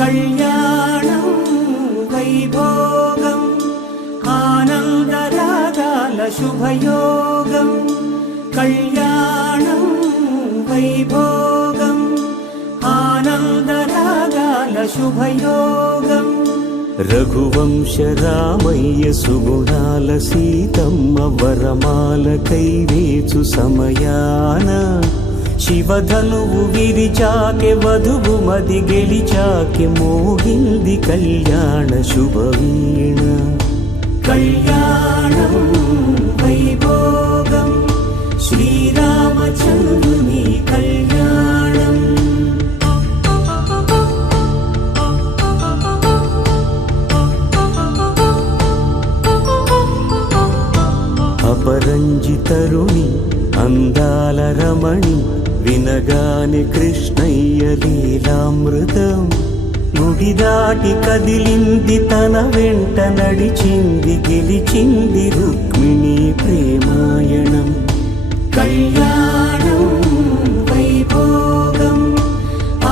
కళ్యాణం వైభోగం ఆనందరాగాల శుభయోగం కళ్యాణం వైభోగం ఆనందరాగాల శుభయోగం రఘువంశ రామయ్య సుగుణాల సీతమ్మ వరమాల కైవేచు సమయాన శివధనువు విరిచాకె వధువు మది గెలిచాకె మోగింది కళ్యాణ శుభవీణ కళ్యాణం వైభోగం శ్రీరామచంద్రుని కళ్యాణం అపరంజి తరుణి అందాల రమణి వినగాని కృష్ణయ్య లీలామృతం గుడి దాటి కదిలింది తన వెంట నడిచింది గెలిచింది రుక్మిణి ప్రేమాయణం కళ్యాణం వైభోగం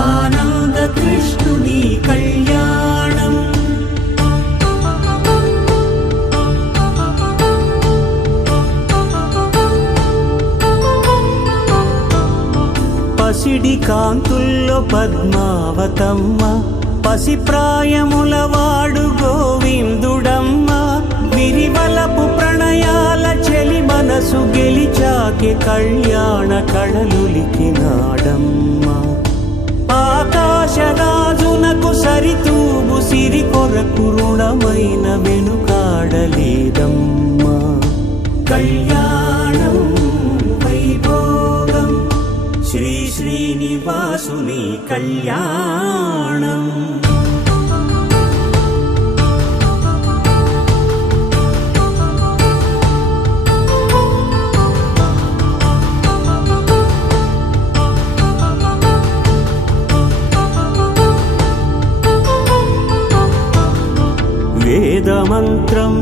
ఆనంద కృష్ణుని కళ్యాణం పసిడి కాంతుల్లో పద్మావతమ్మ పసిప్రాయముల వాడు గోవిందుడమ్మ విరివలపు ప్రణయాల చెలి మనసు గెలిచాకె కళ్యాణ కళలులికినాడమ్మ ఆకాశరాజునకు సరితూగు సిరి కొరకు రుణమైన వెనుకాడలేదమ్మ కళ్యాణం వైభోగం శ్రీ శ్రీనివాసుని కళ్యాణం వేదమంత్రం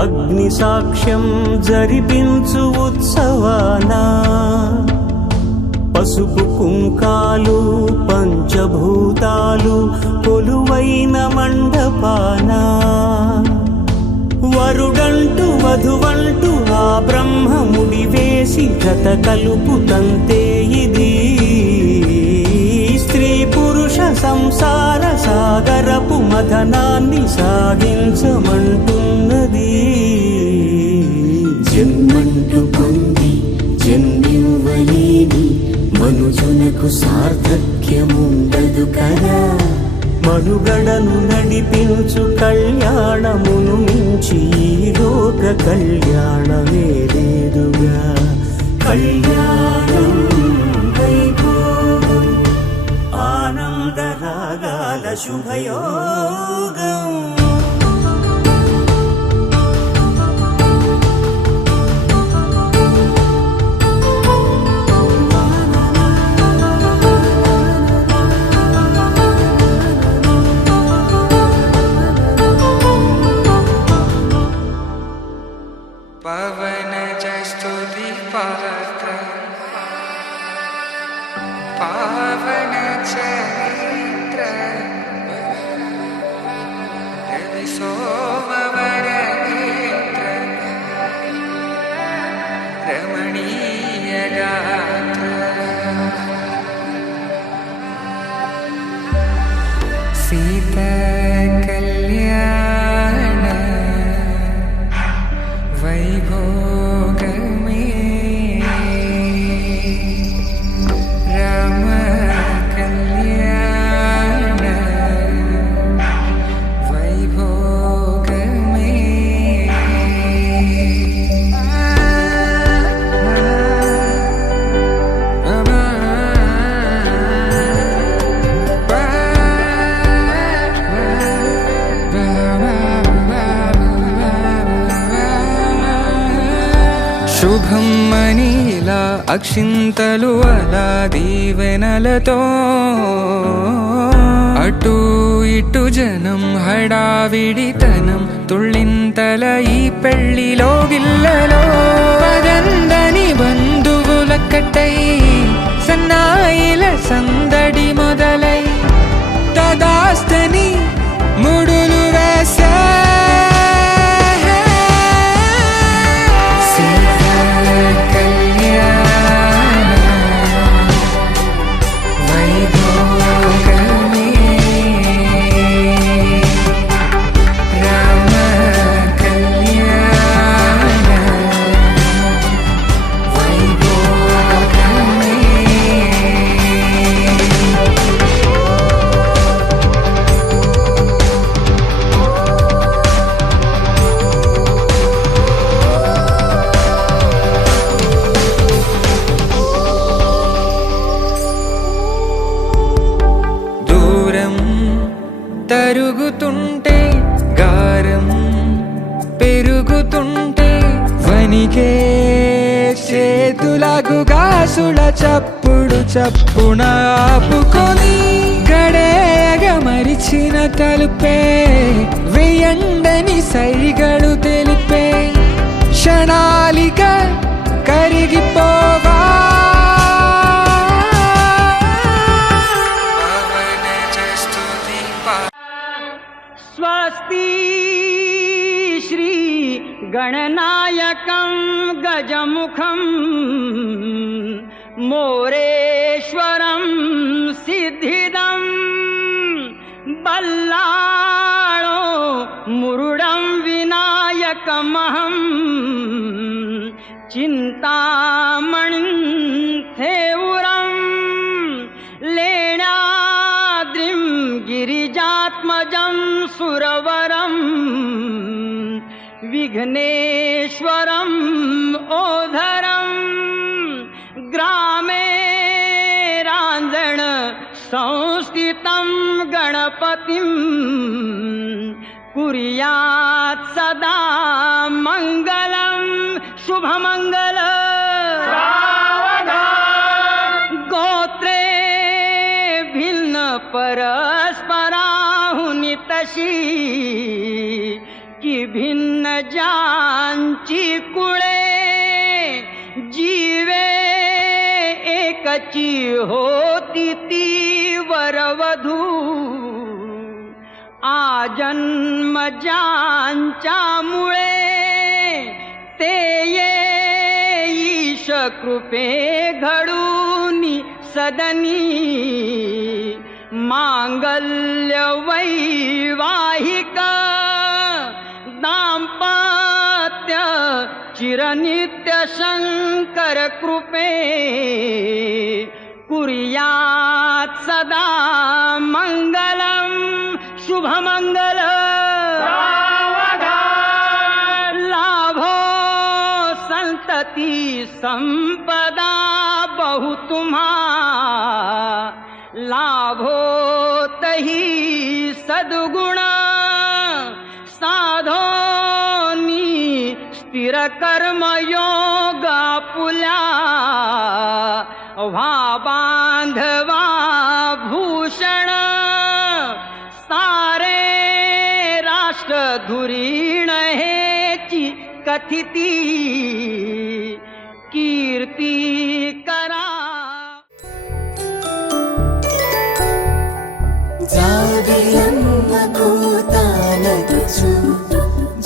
అగ్ని సాక్ష్యం జరిపించు ఉత్సవానా పసుపు కుంకాలు పంచభూతాలు కొలువైన మండపాన వరుడంటూ వధువంటూ ఆ బ్రహ్మముడి వేసి జత కలుపుతంతే ఇది స్త్రీ పురుష సంసార సాగరపు మథనాన్ని సాగించమంటున్నది జన్మంటూ పొంది జన్మివ్వలేని మనుజునకు సార్థక్యముండదు కదా మనుగడను నడిపించు కళ్యాణమును మించి ఈ లోక కళ్యాణమే లేదుగా కళ్యాణం వైభోగం ఆనందరాగాల శుభయోగం पावन चरित्र रवि सोमवर नेत्र रमणीय गात्र सीता कल्याण वैभोग శుభం మనీలా అక్షింతలు అలా దీవెనలతో అటు ఇటు జనం హడావిడితనం తుళ్ళింతల ఈ పెళ్లిలో గిల్లలో పదందని బంధువులక్కటై సన్నాయిల సందడి మొదలై తదాస్తు తరుగుతుంటే గారం పెరుగుతుంటే వనికే చేతులకు గాసుల చప్పుడు చప్పున ఆపుకొని గడేగ మరిచిన తలుపే వెయ్యండని సైగడు తెలిపే క్షణాలిక కరిగిపోవా స్వస్తి శ్రీ గణనాయకం గజముఖం మోరేశ్వరం సిద్ధిదం బల్లాళో మురుడం వినాయకమహం చింతామణిం థేవురం లేణాద్రిం గిరిజాత్మజం సురవరం విఘ్నేశ్వరం ఓధరం గ్రామే రాంజణ సంస్థితం గణపతిం కుర్యాత్ సదా మంగళం శుభమంగళ గోత్రే భిన్న परस्पराहुनि तशी की भिन्न जानची कुळे जीवे एकची होती ती वरवधू आजन्म ज्यांच्यामुळे ते ईश कृपे घडूनी सदनी मांगल्य वैवाहिक दाम्पत्य चिरनित्य शंकर कृपे कुर्यात् सदा मंगलम शुभमंगल लाभो संतति संपदा बहु तुम्हा लाभो तही सद्गुण साधोनी स्थिर कर्म योग पुल्या व्हा बांधवा भूषण सारे राष्ट्र धुरीण हेची कथिती कीर्ती करा జాబిలమ్మ కూతానదుచు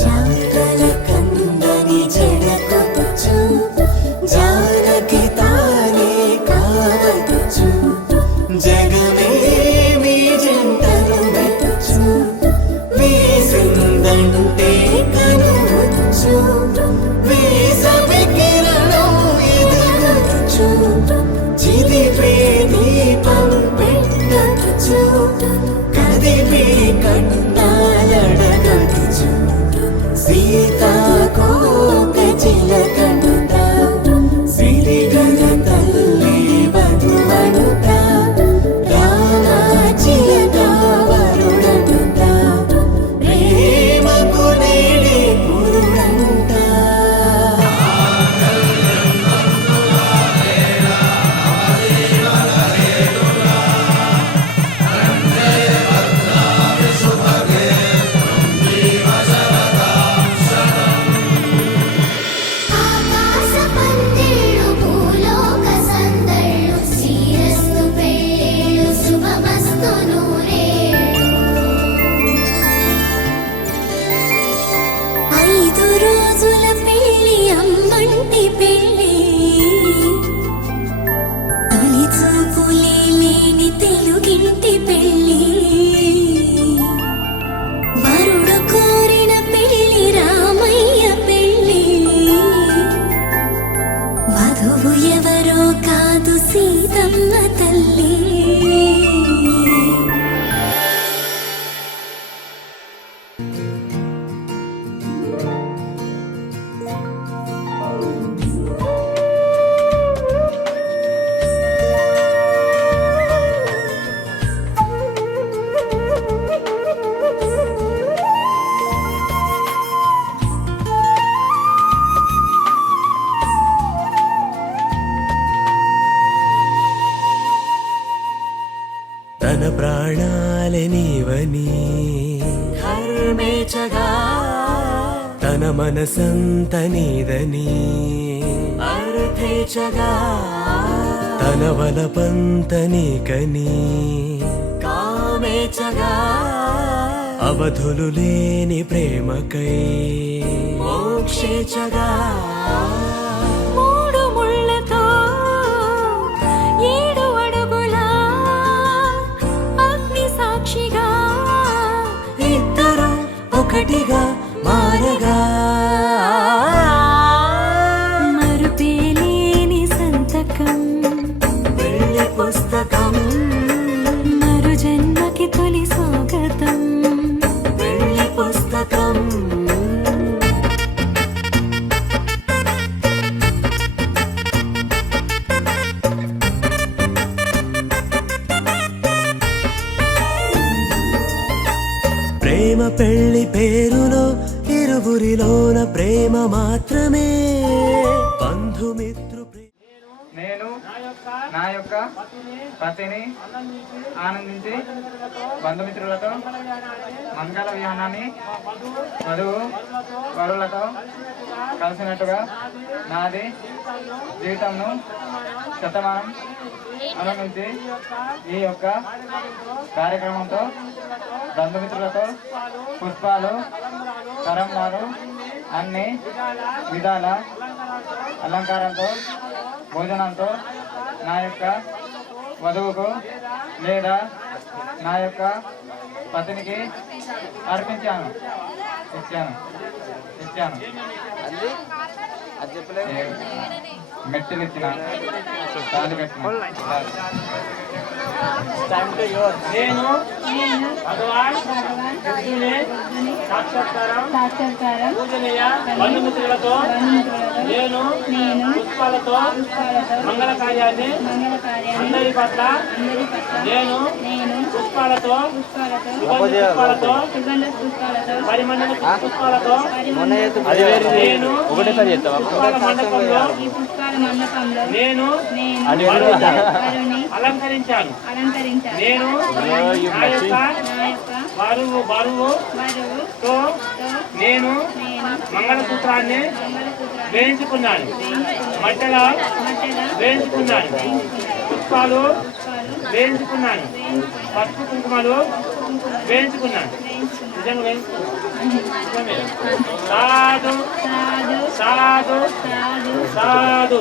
జాగల కందని జడకొచ్చు జానకి తానే కావదుచు జగమే మీ జంటను మెట్టుచు వీసిందంటే కనువచ్చు వీసవి కిరణం ఎదుగుచు చిదిపే దీపం పెట్టచ్చు కదిపే కన్నాలడగచ్చు సీతాకోక చిలకనుత సిరిగల తల్లి వధువనుత రామాచిలక వరుడనుత ప్రేమకు నేడే పురుడంత ఆకాశ పందిళ్ళు భూలోక సందళ్ళు శ్రీరస్తు పెళ్ళిళ్ళు శుభమస్తు నూరేళ్ళు 5 రోజుల పెళ్ళి అమ్మంటి పెళ్ళి తొలి చూపులే లేని తెలుగింటి పెళ్ళి వరుడు కోరిన పెళ్ళి రామయ్య పెళ్ళి వధువు ఎవరో కాదు సీతమ్మ తల్లి తన ప్రాణాలే నీవని ధర్మేచగా తన మనసంత నీదని అర్థేచగా తన వలపంత నీకని కామేచగా అవధులు లేని ప్రేమకై మోక్షేచగా మూడు ముళ్ళతో 7 అడుగుల అగ్ని సాక్షిగా ఇద్దరు ఒకటిగా మారగా మరుపేలేని సంతకం వెళ్ళి పుస్తకం మరు జన్మకి తొలి స్వాగతం వెళ్ళి పుస్తకం ప్రేమ పెళ్లి పేరులో ఇరువురిలోన ప్రేమ మాత్రమే బంధుమిత్రు నేను నా యొక్క పతిని ఆనందించి బంధుమిత్రులతో మంగళ విహానాన్ని వధువు వరులతో కలిసినట్టుగా నాది జీవితంను శతమానం ఆనందించి ఈ యొక్క కార్యక్రమంతో బంధుమిత్రులతో పుష్పాలు తరంలాలు అన్ని విధాల అలంకారంతో భోజనంతో నా యొక్క వధువుకు లేదా నా యొక్క పత్నికి అర్పించాను ఇచ్చాను మెట్టులు ఇచ్చిన తాళి కట్టిన నేను భగవాన్ కృష్ణుని సాక్షాత్కారం పూజనీయ బంధుమిత్రులతో నేను పుష్పాలతో మంగళ కార్యాన్ని అందరి పట్ల నేను పుష్పాలతో పుష్పాలతో పరిమళ పుష్పాలతో నేను పుష్పాల మండపంలో నేను అలంకరించాను నేను నా యొక్క బరువుతో నేను మంగళసూత్రాన్ని వేయించుకున్నాను మట్టెలో వేయించుకున్నాను పుష్పాలు వేయించుకున్నాను పసుపు కుంకుమలు వేయించుకున్నాను నిజంగా వేయించుకున్నాను సాధు సాధు సాధు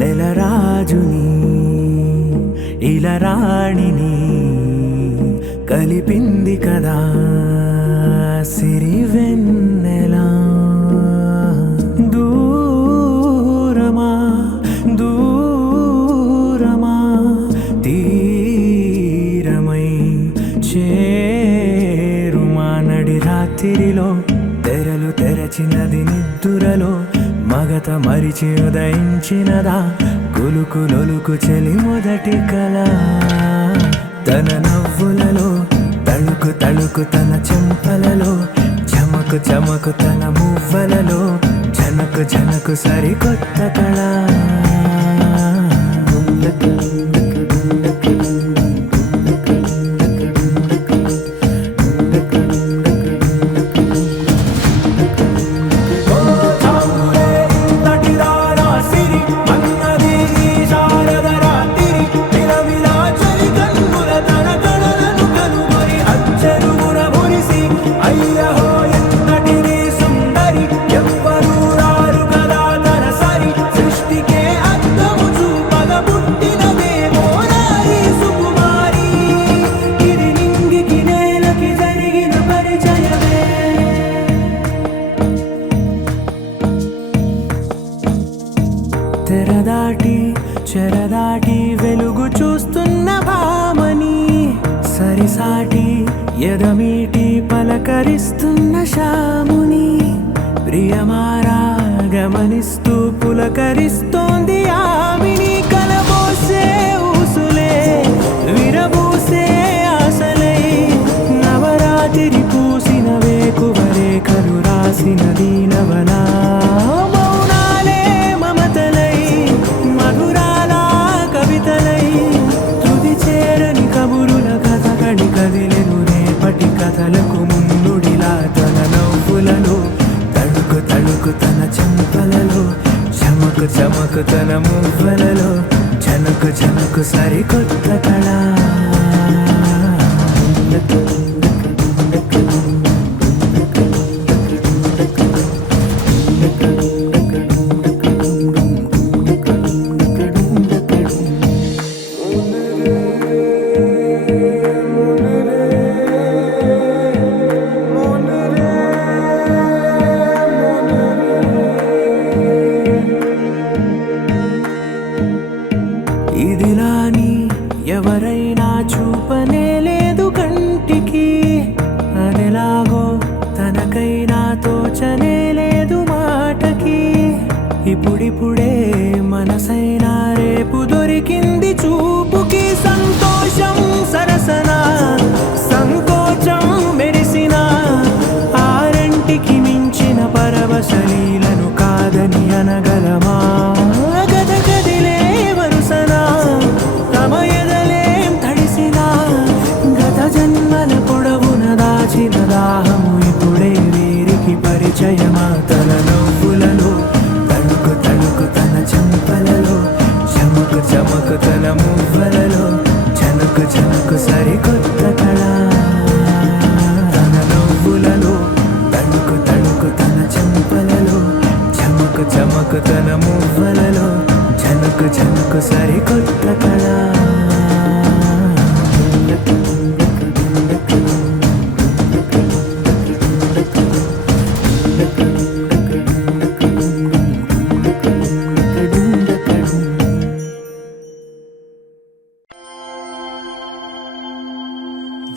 నెలరాజుని ఇలరాణిని కలిపింది కదా సిరివెన్నెలా దూరమా దూరమా తీరమై చేరుమా నడి రాత్రిలో తెరలు తెరచినది నిద్దురలో మగత మరిచి ఉదయించినదా కులుకులొలుకు చెలి మొదటి కళ తన నవ్వులలో తళుకు తళుకు తన చెంపలలో చమకు చమకు తన మువ్వలలో జనకు జనకు సరికొత్త కళ చెరదాటి వెలుగు చూస్తున్న భామని సరిసాటి ఎదమీటి పలకరిస్తున్న శాముని ప్రియమారా గమనిస్తూ పులకరిస్తోంది ఆవిని కలబోసే ఊసులే విరబూసే ఆశలై చమకు సరికొత్త కళ. ఇదిలాని ఎవరైనా చూపనే లేదు కంటికి, అదెలాగో తనకైనా తోచనే లేదు మాటకి. ఇప్పుడిప్పుడే మనసైనా రేపు దొరికింది చూపుకి. సంతోషం సరసన సంకోచం మెరిసిన ఆరంటికి మించిన పరవశలీలను కాదని అనగలమా? గద గదిలే వరుసన తమ ఎదలేం తడిసినా గత జన్మల పొడవున దాచిన దాహము ఇప్పుడే వీరికి పరిచయమా? తన నవ్వులలో తణుకు తణుకు తన చెంపలలో చమకు చమకు తన మువ్వలలో చనుకు చనుకు సరికొత్త కళ. తన నవ్వులలో తణుకు తణుకు తన చెంపలలో చమకు చమకు తన మువ్వలలో చనుకు చనుకు సరికొత్త కళ.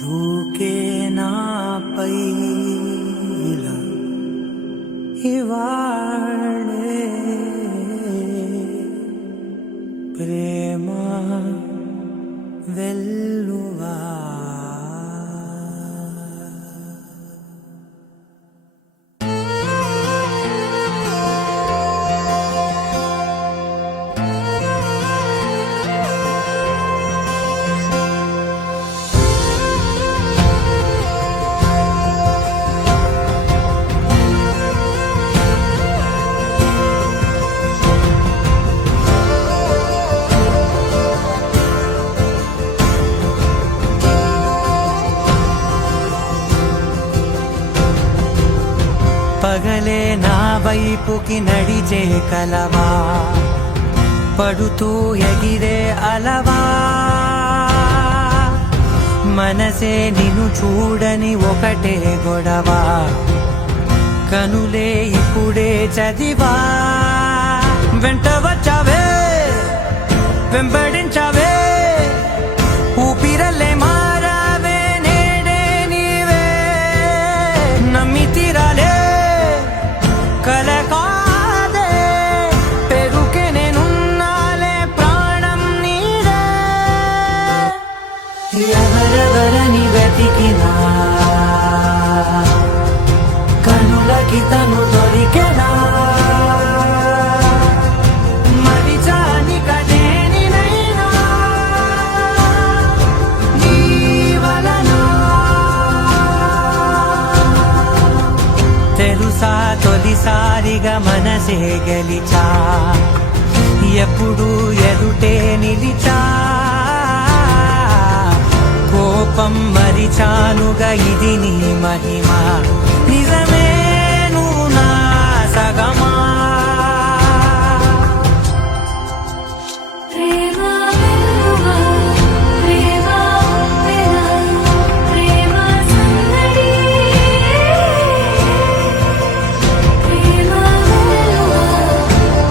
దూకే నాపై ఇలా ఇవాళే ప్రేమ వెల్లువా. పగలే నా వైపుకి నడిచే కలవా, పడుతూ ఎగిరే అలవా. మనసే నిన్ను చూడని ఒకటే గొడవ, కనులే ఇప్పుడే చదివా. వెంట వచ్చావే వెంబడించావే ఊపిరల్లే మారావే నేడే నీవే. నమ్మి తీరాలే కలకాదే పెరుకే నేనున్నాలే ప్రాణం నీడే. ఎవరెవరని వెతికినా కనులకి తను దొరికెనా? మరిచాని కదేనినైనా నీ వలన. తెలుసా తొలిసారిగా మనసే గెలిచా, ఎప్పుడు ఎదుటే నిలిచా. కోపం మరిచానుగా ఇది నీ మహిమ, నిజమే నువ్వు నా సగమా. ప్రేమ వెల్లువా ప్రేమ వెన ప్రేమ సందడి. ప్రేమ వెల్లువా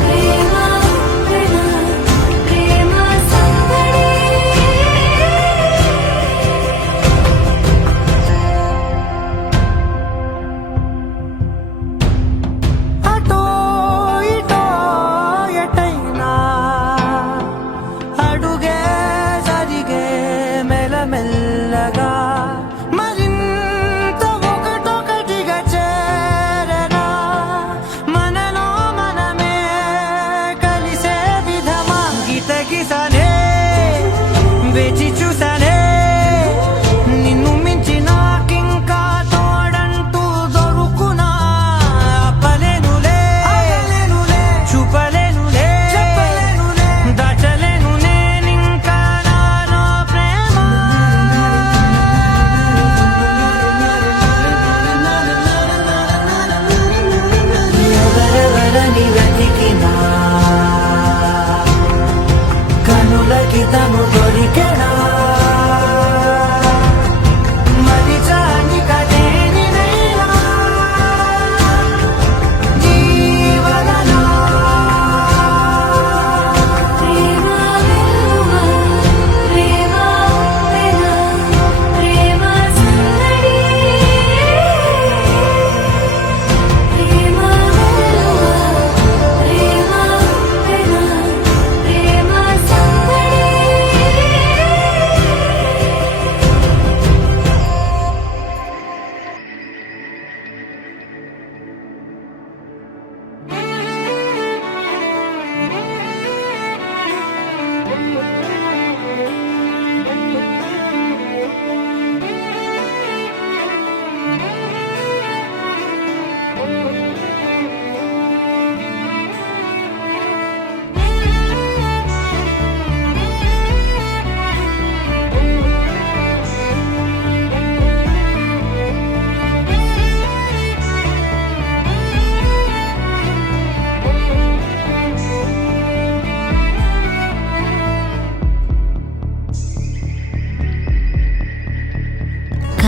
ప్రేమ వెన ప్రేమ సందడి. అటో ఇటో ఎటైనా అడుగే జరిగే మెల్లమెల్లగా, మరింత ఒకటొకటిగా చేరనా. మనలో మనమే కలిసే విధమా. గితగిసనే వేచి చూసానే నిన్ను మించి నాకింకా తోడంటూ దొరుకునా. అప్పలేనులే చూపలేనులే దాచలేను నేనింకా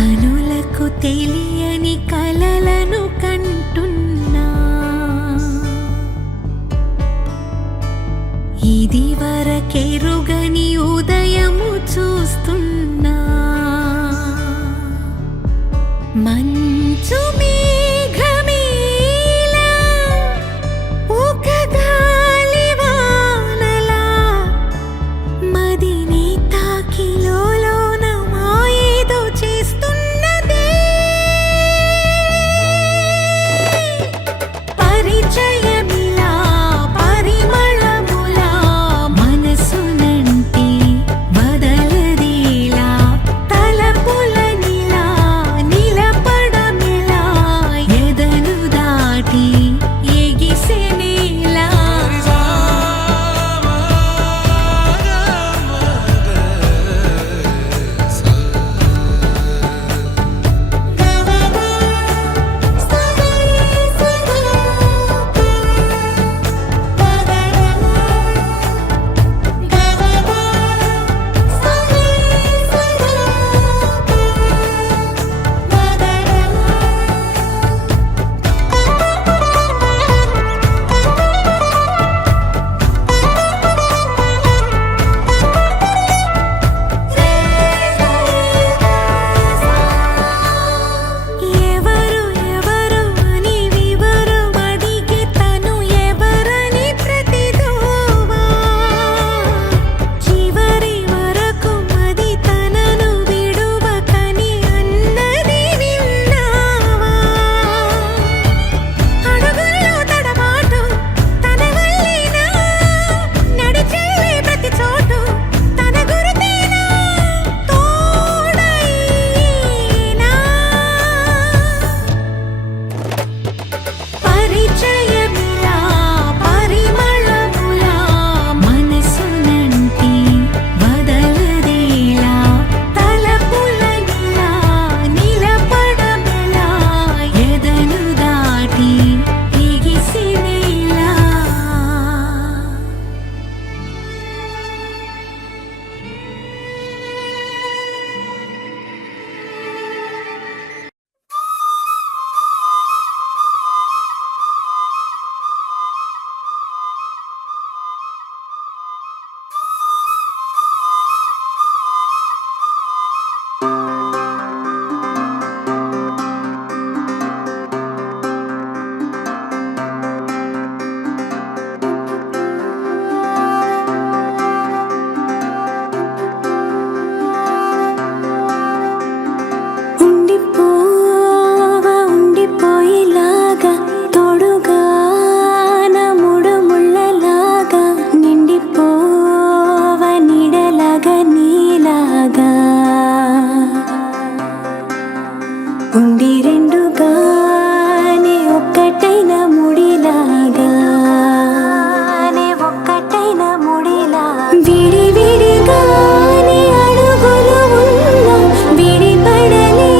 కనులకు తెలియని కలలను కంటున్నా ఇది వరకెరుగని ఉదయము చూస్తున్నా మంచు మేఘమేలా ఒక గాలివానలా మదిని తాకిలోన మాయేదో చేస్తున్నదే పరిచయమిలా పరిమళములా మనసునంటి బదలదేలా తలపులనిలా నిలపడమిలా ఎదను దాటి ఎగిసెనేలా ఎవరు ఎవరు అని వివరం అడిగే తను ఎవరని ప్రతిదోవా చివరి వరకు మది తనను విడువకని అన్నది విన్నావా అడుగుల్లో తడబాటు తన వల్లేనా నడిచే ప్రతి చోటు తన గురుతేనా తోడైనా పరిచయమిలా పరిమళములా మనసునంటి బదలదేలా తలపులనిలా నిలపడమిలా ఎదను దాటి ఎగిసినేలా ఉండిపోవా ఉండిపోయేలాగా తోడుగా నా మూడు ముళ్ళలాగా నిండిపోవా నీడలాగా నీలాగా ఉండి రెండుగానే ఒక్కటైన ముడిలాగా విడి విడిగానే అడుగులు ఉన్నా విడిపడలేని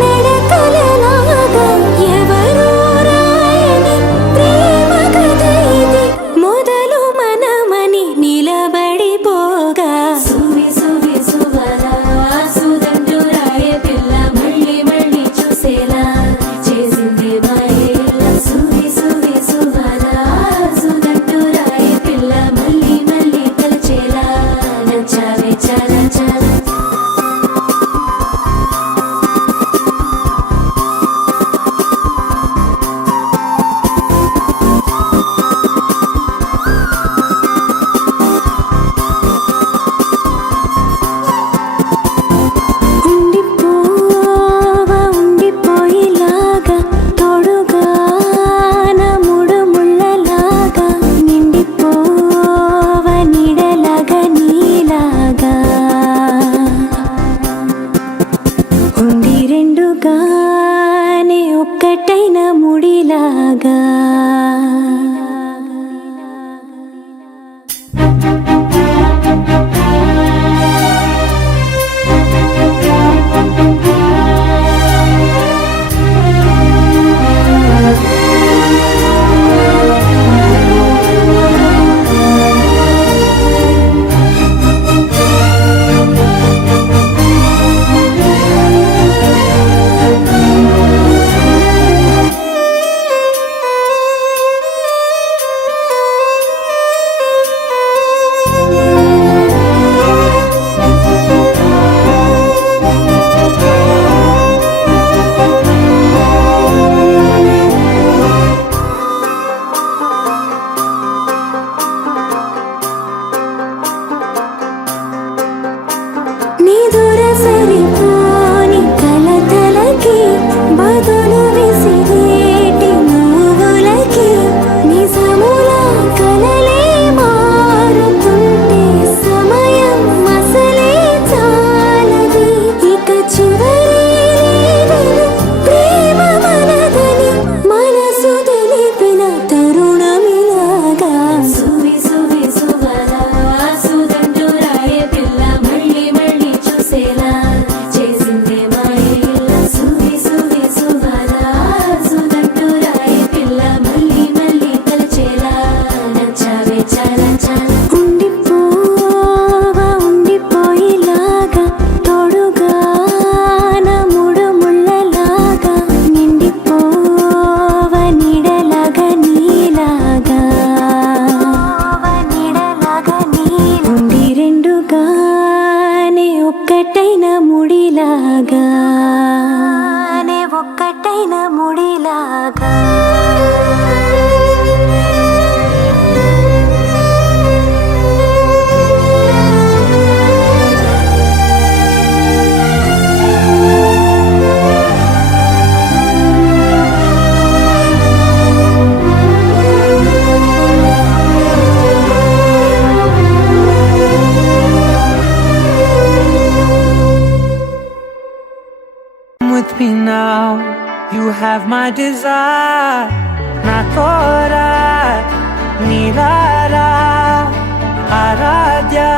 నడకలలాగా ఎవరూ రాయని ప్రేమ కథ ఇది మొదలు మనమని నిలబడిపోగా సువి సువి సువరా సుదండు రాయే పిల్ల మళ్ళీ మళ్ళీ చూసేలా చేసింది మాయేలా సువి సువి సువరా సుదండు రాయే పిల్ల మళ్ళీ మళ్ళీ తలచేలా నచ్చావే చాలా చాలా ఉండిపోవా ఉండిపోయేలాగా తోడుగా నా మూడు ముళ్ళలాగా నిండిపోవా నీడలాగా నీలాగా ఉండి రెండుగానే ఒక్కటైన ముడిలాగా నే ఒక్కటైన ముడిలాగా with me now, you have my desire. Na tora, nilara, aradya.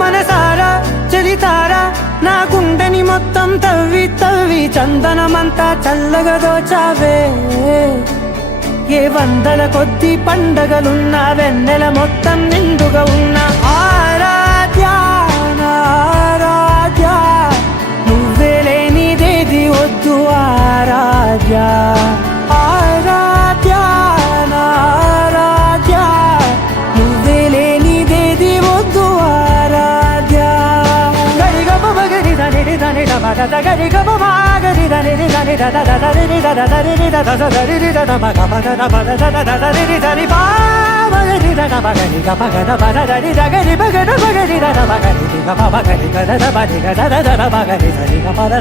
మనసారా చలితారా నా గుండెని మొత్తం తవ్వి తవ్వి చందనమంతా చల్లగా దోచావే ఏ వందల కొద్ది పండగలున్న వెన్నెల మొత్తం నిండుగా ఉన్న ఆరాధ్య నా ఆరాధ్య నువ్వే లేనిదేది వద్దు ఆరాధ్య ఆరాధ్య నా ఆరాధ్య నువ్వే లేనిదేది వద్దు ఆరాధ్య గరి గమ మగరి దని దని దమ దద గరి గమ మగరి దని దని దద దద రి దద దరి రి దద దరి రి దద మగ మగ దమ దద దద రి రి దరి బా మగరి దద మగరి గ మగ దమ దరి దగరి మగ మగరి దద మగరి గ మగరి దద దద మగరి దద దద మగరి దరి గ మద